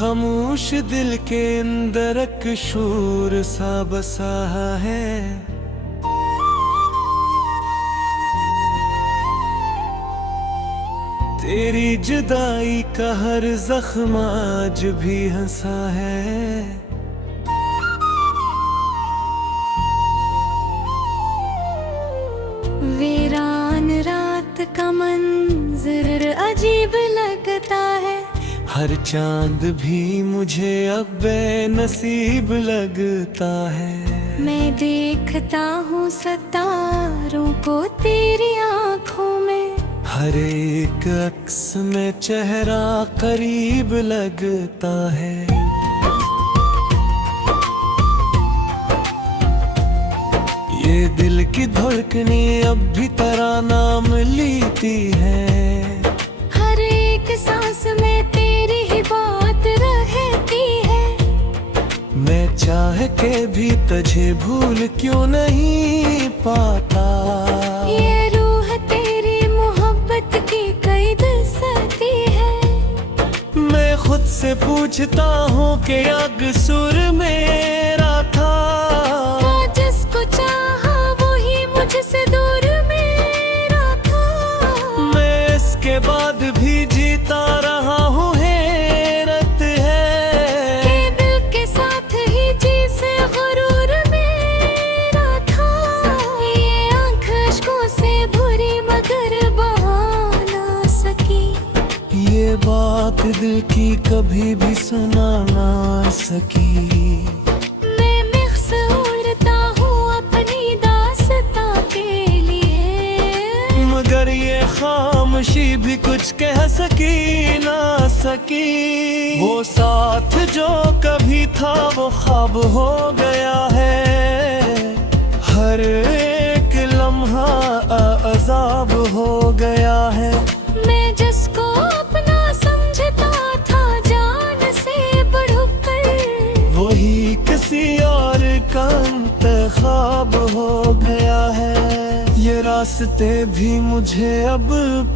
खामोश दिल के अंदर एक शोर सा बसा है। तेरी जुदाई का हर जख्म आज भी हंसा है। वीरान रात का मंजर अजीब लगता है। हर चांद भी मुझे अब बेनसीब लगता है। मैं देखता हूँ सितारों को तेरी आँखों में। हर एक अक्स में चेहरा करीब लगता है। ये दिल की धड़कने अब भी तेरा नाम लेती है। हर एक सांस में तेरी ही बात रहती है। मैं चाह के भी तुझे भूल क्यों नहीं पाता। ये रूह तेरी मोहब्बत की कैद सहती है। मैं खुद से पूछता हूँ कि कसूर मेरा था। जिसको चाहा वही मुझसे दूर मेरा था। मैं इसके बाद भी जीता रहा हूँ, हैरत है कि दिल के साथ ही जी से गुरूर मेरा था। ये आँख अश्कों से भरी मगर बहा ना सकी। ये बात दिल की कभी भी सुना ना सकी। मैं मिक्स उड़ता हूँ अपनी दास्तां के लिए। मगर ये खामोशी भी कुछ कह सकी ना सकी। वो साथ जो कभी था वो ख्वाब हो गया है। हर एक लम्हा अज़ाब हो गया है। मैं जिसको अपना समझता था जान से बढ़कर, वही किसी और का इंतखाब हो गया है। ये रास्ते भी मुझे अब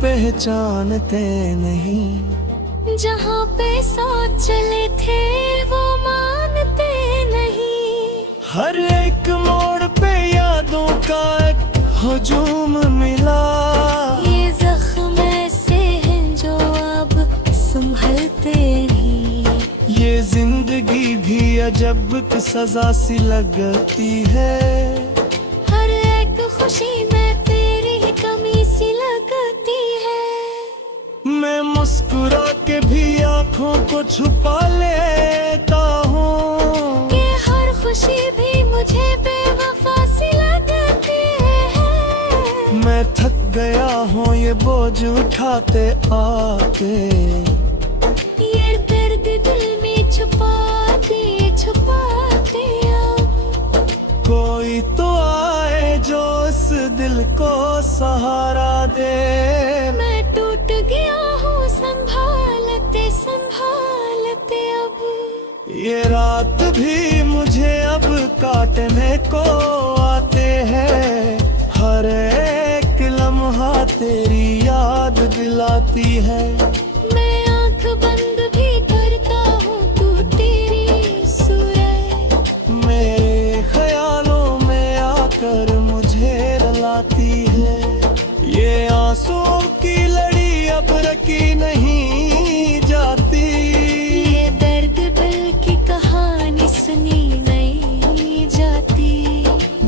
पहचानते नहीं। जहाँ पे साथ चले थे वो मानते नहीं। हर एक मोड़ पे यादों का एक हुजूम मिला। ये जख्म ऐसे हैं जो अब संभलते नहीं। ये जिंदगी भी अजब सजा सी लगती है। हर एक खुशी में तेरी ही कमी सी लगती है। मैं मुस्कुरा के भी आँखों को छुपा लेता हूँ। कि हर खुशी भी मुझे बेवफा सी लगती है। मैं थक गया हूँ ये बोझ उठाते आके। ये दर्द दिल में छुपाते छुपाते अब कोई तो आए जो इस दिल को सहारा दे। मैं टूट गया हूँ संभालते संभालते अब। ये रात भी मुझे अब काटने को आते हैं। हर एक लम्हा तेरी याद दिलाती है। मैं आँख बंद भी करता हूँ तू तेरी सूरत मेरे ख्यालों में आकर मुझे रुलाती है। ये आंसुओं की लड़ी अब रखी नहीं जाती। ये दर्द दिल की कहानी सुनी नहीं जाती।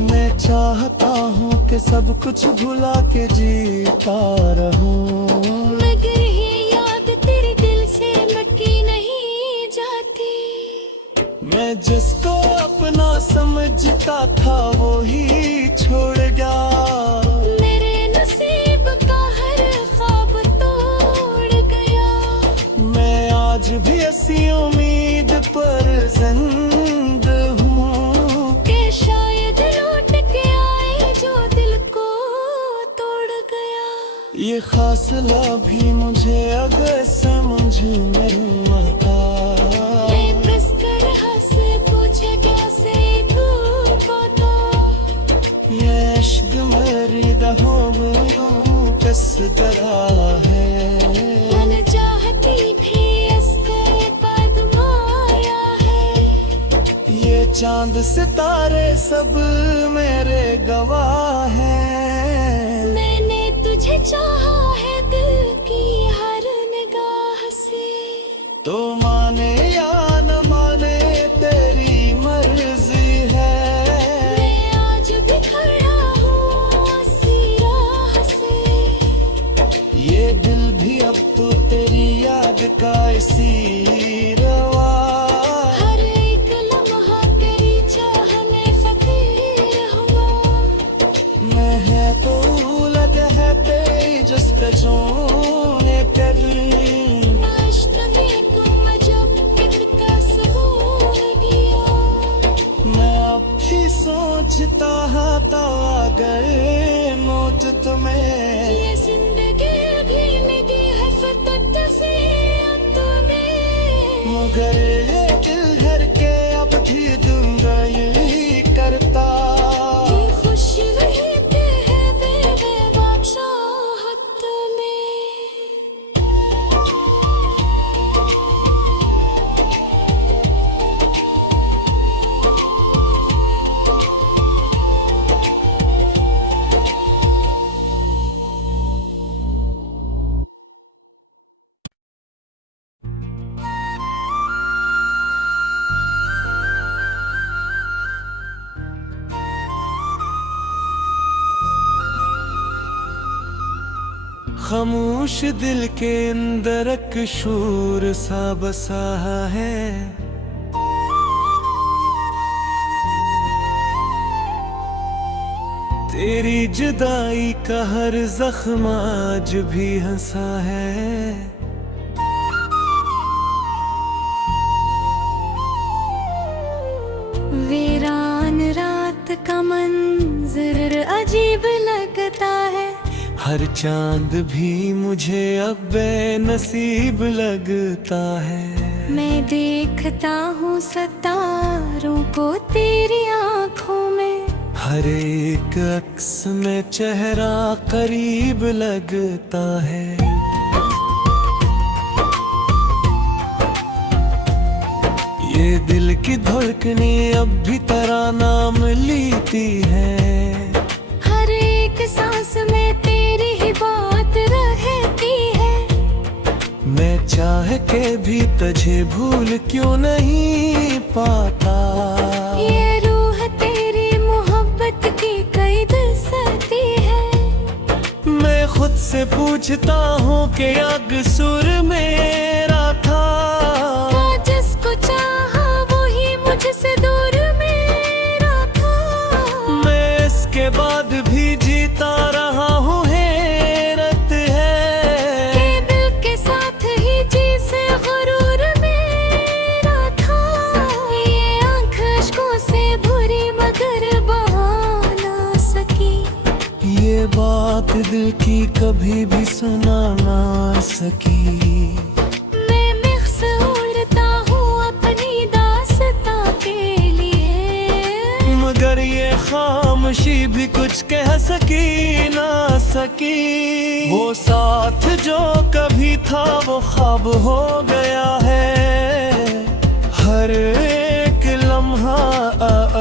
मैं चाहता हूँ कि सब कुछ भुला के जीता रहूं। मगर ये याद तेरे दिल से मिटी नहीं जाती। मैं जिसको अपना समझता था वो ही छोड़ गया। मेरे नसीब का हर ख्वाब तोड़ गया। मैं आज भी ऐसी उम्मीद पर जिंदा हूँ कि शायद लौट के आए जो दिल को तोड़ गया। ये फासला भी मुझे अगर समझ नहीं आता। ये किस तरह से पूछेगा से धूप आता। ये इश्क मेरी राहों में यूं किस तरह है। मन चाहती भी इसके कदमों चांद सितारे सब मेरे गवाह हैं। मैंने तुझे चाहा है दिल की हर निगाह से। तो माने या न माने तेरी मर्जी है। मैं आज भी खड़ा हूँ उसी राह से। ये दिल भी अब तो तेरी याद का इसी रवा। हर एक लम्हा तेरी चाह में फकीर हुआ। मैं है तो उलट है तेरी जस्तजूने कर। नाश्त में तुम जब फिक्र का सबूर दिया। मैं अब भी सोचता था अगर मौत तुम्हें। ये जिंदगी भी लगी है फतत से अंत में। मगर ये दिल हर के अब भी दूंगा यही करता। ये खुशी रहते है बेबाक चाहत में। खामोश दिल के अंदर एक शूर सा बसा है। तेरी जुदाई का हर जख्म आज भी हंसा है। वीरान रात का मंजर अजीब लगता है। हर चांद भी मुझे अब बेनसीब लगता है। मैं देखता हूँ सितारों को तेरी आँखों में। हर एक अक्स में चेहरा करीब लगता है। ये दिल की धड़कने अब भी तेरा नाम लेती है। हर एक सांस में तेरी ही बात रहती है। मैं चाह के भी तुझे भूल क्यों नहीं पाता। ये रूह तेरी मोहब्बत की कैद सहती है। मैं खुद से पूछता हूँ कि कसूर मेरा था। जिसको चाहा वही मुझसे दूर मेरा था। मैं इसके बाद भी जीता रहा हूँ हैरत है। कि दिल के साथ ही जी से गुरूर मेरा था। ये आँख अश्कों से भरी मगर बहा ना सकी। ये बात दिल की कभी भी सुना ना सकी। मैं मखसूरता हूँ अपनी दास्तां के लिए। मगर ये खामोशी भी कुछ कह सकी ना सकी। वो साथ जो कभी था वो ख्वाब हो गया है। हर एक लम्हा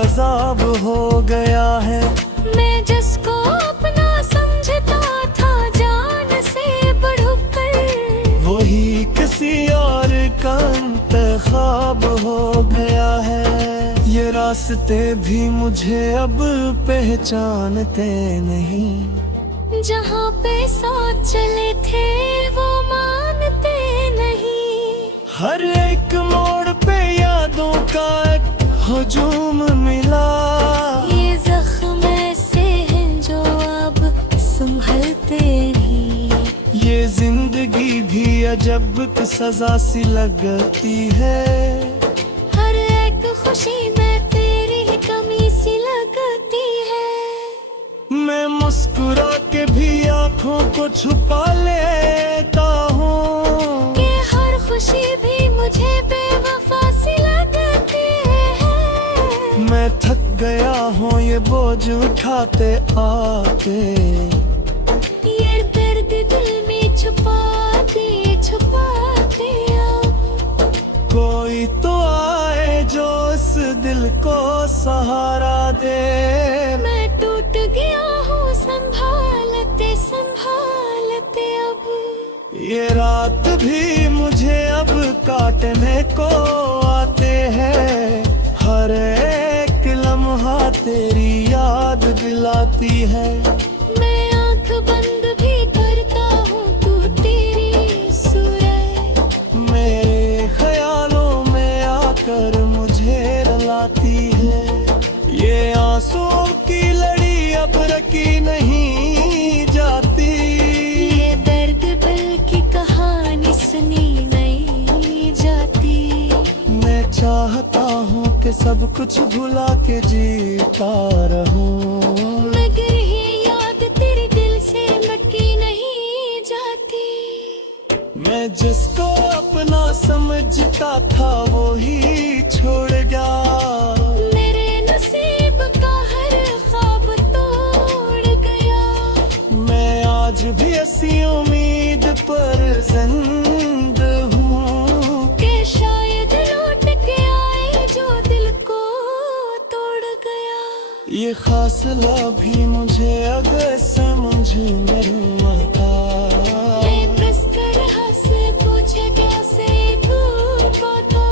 अज़ाब हो गया है। मैं जिसको अपना समझता था जान से बढ़कर। वही किसी और का इंतखाब हो गया है। ये रास्ते भी मुझे अब पहचानते नहीं। जहाँ पे साथ चले थे वो मानते नहीं। हर एक मोड़ पे यादों का एक हुजूम मिला। ये जख्म ऐसे हैं जो अब संभलते नहीं। ये जिंदगी भी अजब सजा सी लगती है। हर एक खुशी में तेरी ही कमी सी लगती है। मैं मुस्कुरा के भी आंखों को छुपा लेता हूँ। कि हर खुशी भी मुझे बेवफा सी लगती है। मैं थक गया हूँ ये बोझ उठाते आते। ये दर्द दिल में छुपाते छुपाते अब। कोई तो आए जो इस दिल को सहारा दे। मैं टूट गया हूँ संभालते संभालते अब। ये रात भी मुझे अब काटने को आते हैं, हर एक लम्हा तेरी याद दिलाती है। मैं आंख बंद भी करता हूँ तू तेरी सूरत मेरे ख्यालों में आकर मुझे रुलाती है। ये आंसुओं की लड़ी अब रखी नहीं जाती। ये दर्द दिल की कहानी सुनी नहीं जाती। मैं चाहता हूँ कि सब कुछ भुला के जीता रहूं, मगर ये याद तेरे दिल से मिटती नहीं जाती। मैं जिसको अपना समझता था वो ही छोड़ गया। मेरे नसीब का हर ख्वाब तोड़ गया। मैं आज भी ऐसी उम्मीद पर जिंद हूँ कि शायद लौट के आए जो दिल को तोड़ गया। ये फासला भी मुझे अगर समझ नहीं आता। ये किस तरह से पूछे कैसे दूर पाता।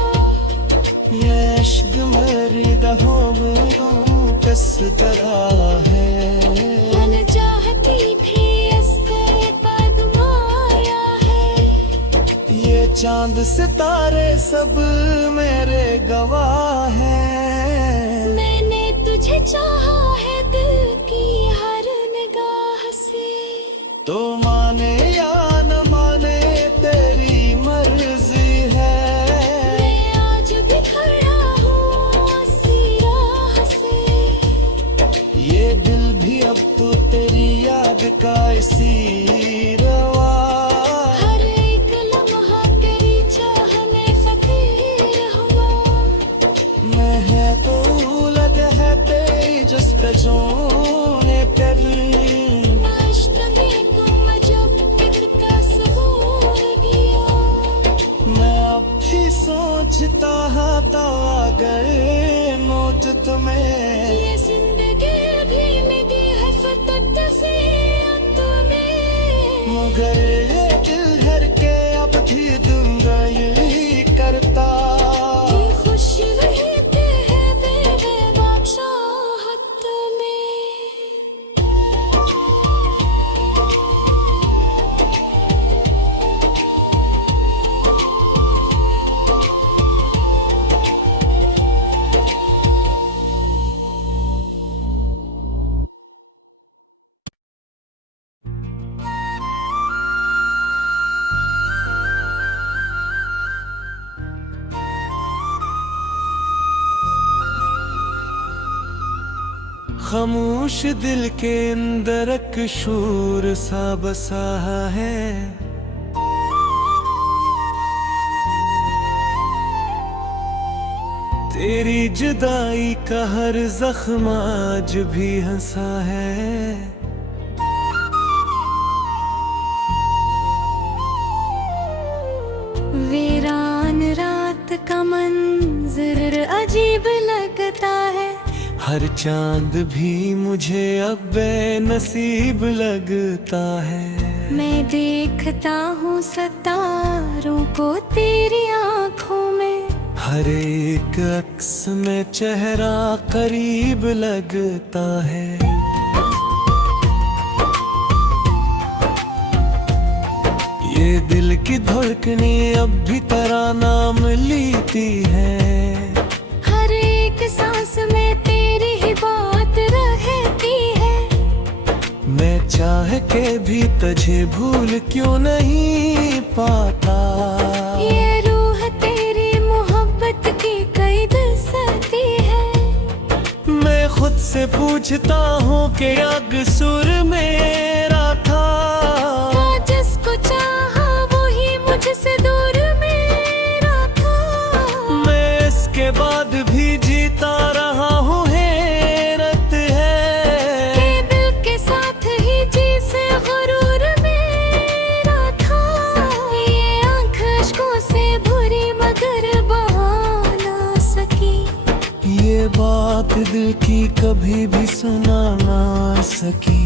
ये इश्क मेरी राहों में यूं किस तरह है। मन चाहती भी इसके पदमाया है। ये चांद सितारे सब मेरे गवाह हैं। मैंने तुझे चाहा है दिल की हर निगाह से। तो माने या न माने तेरी मर्जी है। मैं आज भी खड़ा हूँ इसी राह से। ये दिल भी अब तो तेरी याद का इसी रवा। हर एक लम्हा तेरी चाह में फकीर हुआ। मैं है तो उलट है तेरी जिस पे जोने कर। इश्क में तुम जब फिक्र का सबूर दिया। मैं अब भी सोचता था अगर मौत तुम्हें। ये जिंदगी भी लगी है फतत से अंत में। मगर ये दिल हर के अब भी दूंगा यही करता। ये खुश रहते हैं मेरे बादशाहत में। खामोश दिल के अंदर एक शूर सा बसा है। तेरी जुदाई का हर जख्म आज भी हंसा है। वीरान रात का मंजर अजीब लगता है। हर चांद भी मुझे अब बेनसीब लगता है। मैं देखता हूँ सितारों को तेरी आँखों में। हर एक अक्स में चेहरा करीब लगता है। ये दिल की धड़कने अब भी तेरा नाम लेती है। हर एक सांस में तेरी ही बात रहती है। मैं चाह के भी तुझे भूल क्यों नहीं पाता। ये रूह तेरी मोहब्बत की कैद सहती है। मैं खुद से पूछता हूँ कि अग सुर मेरा था। जिसको चाहा वो ही मुझसे दूर मेरा था। मैं इसके बाद भी जीता रहा हूँ, हैरत है कि दिल के साथ ही जी से गुरूर मेरा था। ये आँख अश्कों से भरी मगर बहा ना सकी। ये ये बात दिल की कभी भी सुना ना सकी।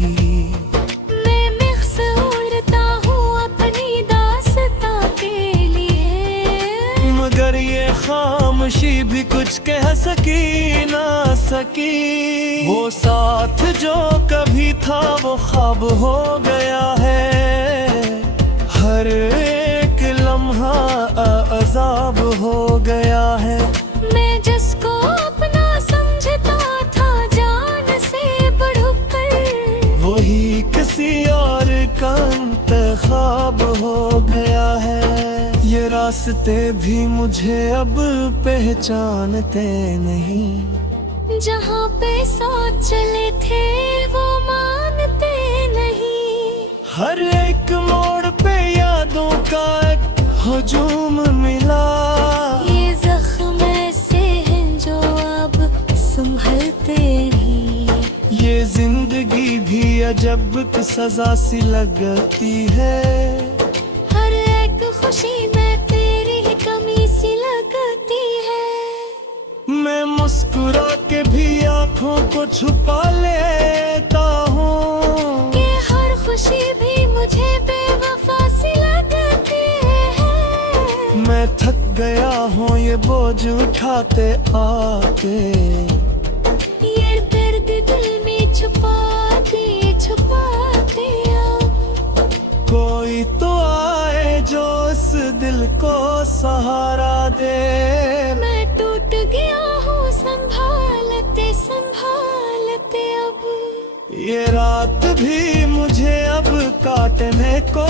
मैं मिक्स उड़ता हूँ अपनी दास्तां के लिए, मगर ये खामोशी भी कुछ कह सकी ना सकी। वो साथ जो कभी था वो ख्वाब हो गया है, हर एक लम्हा अज़ाब हो गया है। मैं जिसको अपना समझता था जान से बढ़कर, वही किसी और का इंतखाब हो गया है। ये रास्ते भी मुझे अब पहचानते नहीं, जहाँ पे साथ चले थे वो मानते नहीं। हर एक मोड़ पे यादों का एक हजूम मिला। ये जख्म ऐसे हैं जो अब संभलते नहीं। ये जिंदगी भी अजब सजा सी लगती है, हर एक खुशी में तेरी ही कमी सी लगती है। मैं मुस्कुरा के भी आंखों को छुपा लेता हूँ, कि हर खुशी भी मुझे बेवफा सी लगती है। मैं थक गया हूँ ये बोझ उठाते आके। ये दर्द दिल में छुपाते छुपाते अब कोई तो आए जो इस दिल को सहारा दे। मैं टूट गया हूँ संभालते संभालते अब। ये रात भी मुझे अब काटने को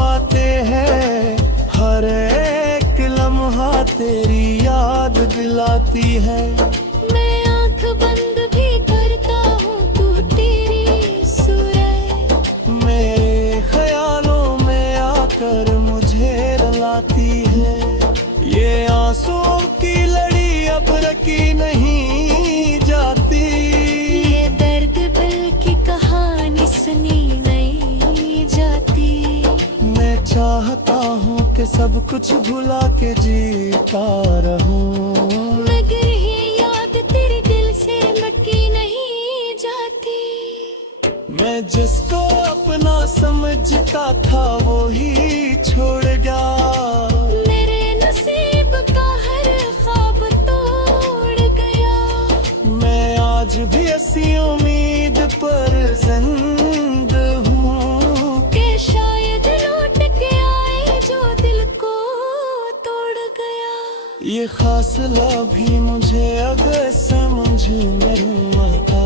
आते हैं, हर एक लम्हा तेरी याद दिलाती है। मैं आंख बंद भी करता हूँ तू तेरी सूरत, मेरे ख्यालों में आकर मुझे रुलाती है। ये आंसुओं की लड़ी अब रखी नहीं जाती। ये दर्द दिल की कहानी सुनी नहीं जाती। मैं चाहता हूँ कि सब कुछ भुला के जीता रहूं, मगर ये याद तेरे दिल से मिटी नहीं जाती। मैं जिसको अपना समझता था वो ही छोड़ गया। मेरे नसीब का हर ख्वाब तोड़ गया। मैं आज भी ऐसी उम्मीद पर जिंदा हूँ कि शायद लौट के आए जो दिल को तोड़ गया। ये फासला भी मुझे अगर समझ नहीं आता।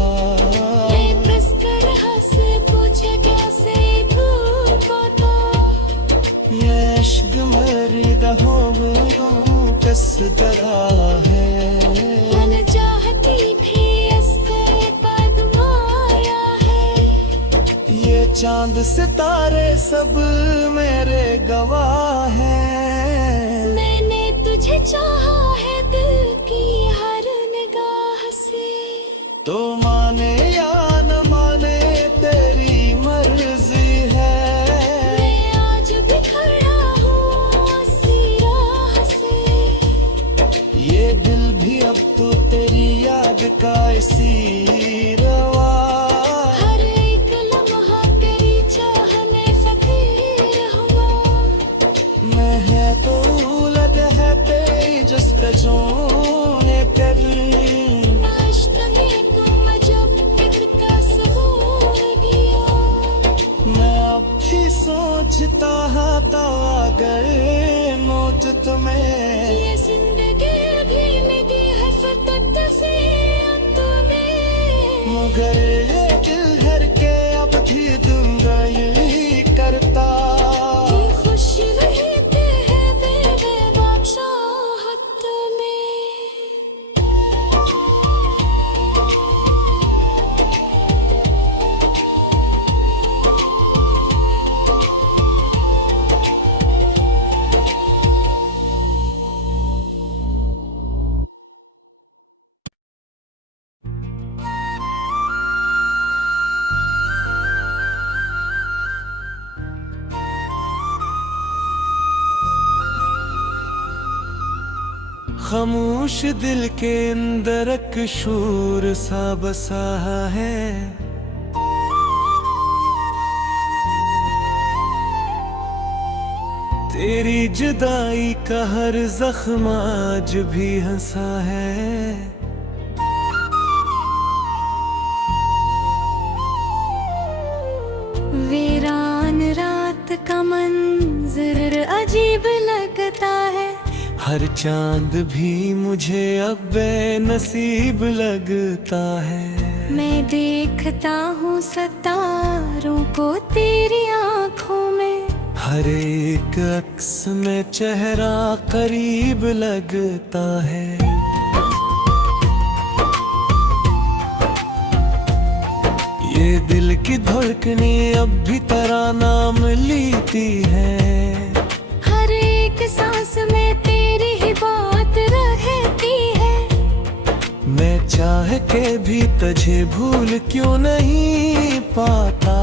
ये बस कर हंस पूछे कैसे दूर पाता। ये इश्क मेरी राहों में यूं किस तरह है, मन चाहती भी इसके कदम आया है। ये चांद सितारे सब मेरे गवाह हैं। मैंने तुझे चाहा है दिल की हर निगाह से। तो माने या न माने तेरी मर्जी है। मैं आज भी खड़ा हूँ उसी राह से। ये दिल भी अब तो तेरी याद का इसी रवा। हर एक लम्हा तेरी चाह में फकीर हुआ। मैं है तो उलट है तेरी जिस पे जोने कर। नाश्ता में तुम जब फिक्र का सबूर गया। मैं अब भी सोचता था अगर मौत तुम्हें। ये जिंदगी भी लगी है फकत से अंत में। मगर ये दिल हर के अब भी दूंगा यही करता। ये खुश रहते हैं मेरे बादशाहत में। खामोश दिल के अंदर एक शूर सा बसा है। तेरी जुदाई का हर जख्म आज भी हंसा है। वीरान रात का मंजर अजीब लगता है। हर चांद भी मुझे अब बेनसीब लगता है। मैं देखता हूँ सितारों को तेरी आँखों में। हर एक अक्स में चेहरा करीब लगता है। ये दिल की धड़कने अब भी तेरा नाम लेती है। हर एक सांस में तेरी ही बात रहती है। मैं चाह के भी तुझे भूल क्यों नहीं पाता।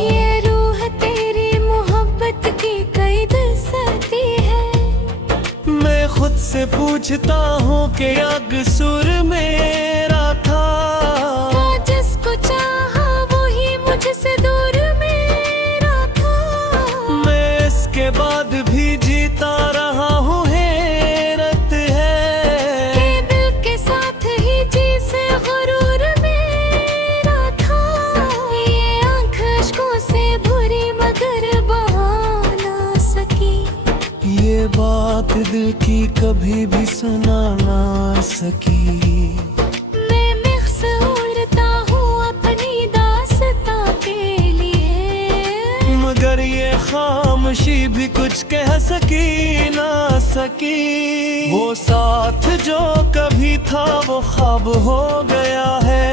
ये रूह तेरी मोहब्बत की कैद सहती है। मैं खुद से पूछता हूँ कि कसूर मेरा था। जिसको चाहा वही मुझसे दूर मेरा था। मैं इसके बाद भी जीता रहा हूँ, हैरत है कि दिल के साथ ही जी से गुरूर मेरा था। ये आँख अश्कों से भरी मगर बहा ना सकी। ये बात दिल की कभी भी सुना ना सकी। मैं मखसूरता हूँ अपनी दास्तां के लिए। मगर ये खामोशी भी कुछ कह सकी ना सकी। वो साथ जो कभी था वो ख्वाब हो गया है।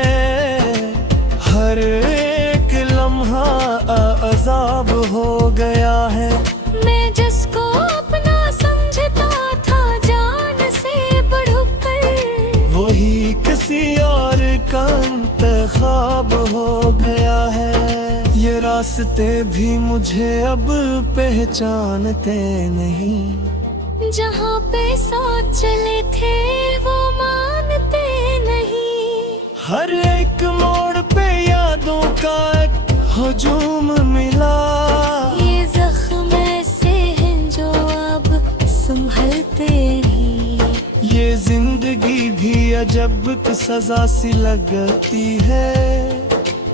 हर एक लम्हा अज़ाब हो गया है। मैं जिसको अपना समझता था जान से बढ़कर, वही किसी और का इंतखाब हो गया है। ये रास्ते भी मुझे अब पहचानते नहीं। जहाँ पे साथ चले थे वो मानते नहीं। हर एक मोड़ पे यादों का एक हुजूम मिला। ये जख्म ऐसे हैं जो अब संभलते नहीं। ये जिंदगी भी अजब सजा सी लगती है।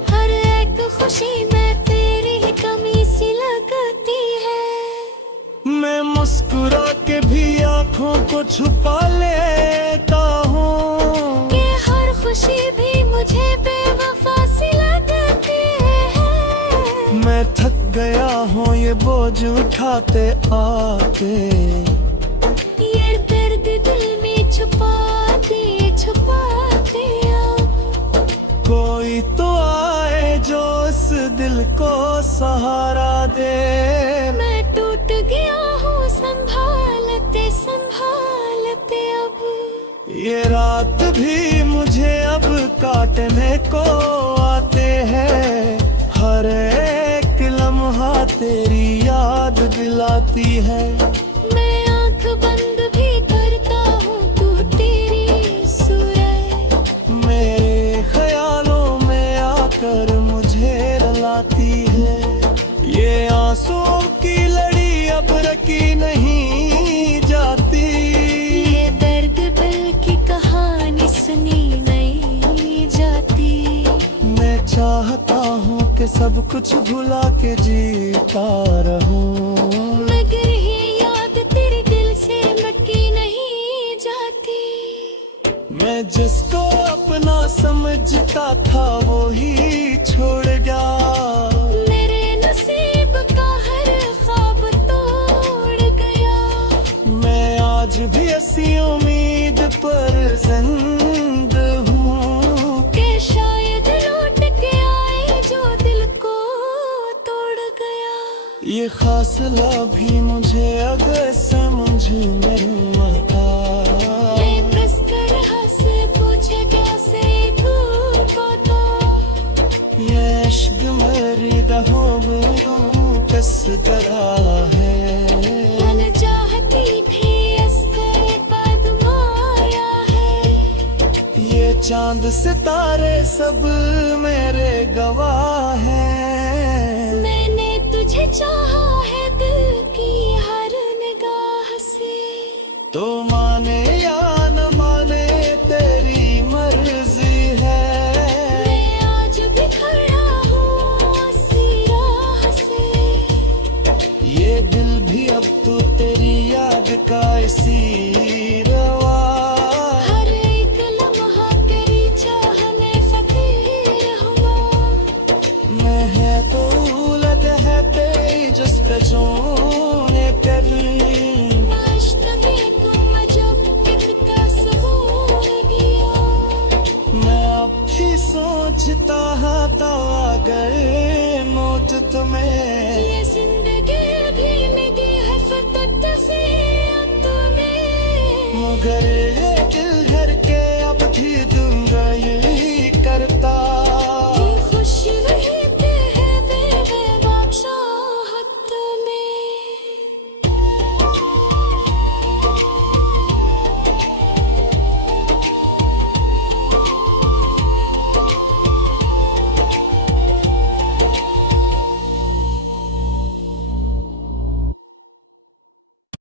हर एक खुशी में तेरी ही कमी सी लगती है। मैं मुस्कुरा के भी आँखों को छुपा लेता हूँ। कि हर खुशी भी मुझे बेवफा सी लगती है। मैं थक गया हूँ ये बोझ उठाते आते। ये दर्द दिल में छुपाते छुपाते अब कोई तो आए जो इस दिल को सहारा दे। मैं टूट गया हूँ संभालते संभालते अब। ये रात भी मुझे अब काटने को आते हैं। हर एक लम्हा तेरी याद दिलाती है। मैं आँख बंद भी करता हूँ तू तेरी सूरत मेरे ख्यालों में आकर मुझे रुलाती है। ये आंसुओं की लड़ी अब रखी नहीं जाती। ये दर्द दिल की कहानी सुनी नहीं जाती। मैं चाहता हूँ कि सब कुछ भुला के जीता रहूं। मगर ये याद तेरे दिल से मिटी नहीं जाती। मैं जिसको अपना समझता था वो ही छोड़ गया। मेरे नसीब का हर ख्वाब तोड़ गया। मैं आज भी ऐसी उम्मीद पर जिंदा हूँ कि शायद लौट के आए जो दिल को तोड़ गया। ये फासला भी मुझे अगर समझ नहीं आता। ये किस तरह से पूछेगा से दूर को तो। ये इश्क मेरी राहों में किस तरह है। मन चाहती भी इसके कदमों ये चांद सितारे सब मेरे गवाह हैं। मैंने तुझे चाहा है दिल की हर निगाह से। तो माने या न माने तेरी मर्जी है। मैं आज भी खड़ा हूँ इसी राह से। ये दिल भी अब तो तेरी याद का इसी रवा। हर एक लम्हा तेरी चाह में फकीर हुआ। मैं है तो उलट है तेरी जिसका जोने कर। नाश्त में तुम जब फिक्र का सबूर गया। मैं अब भी सोचता था अगर मौत तुम्हें। ये जिंदगी भी लगी है फकत से अंत में। मगर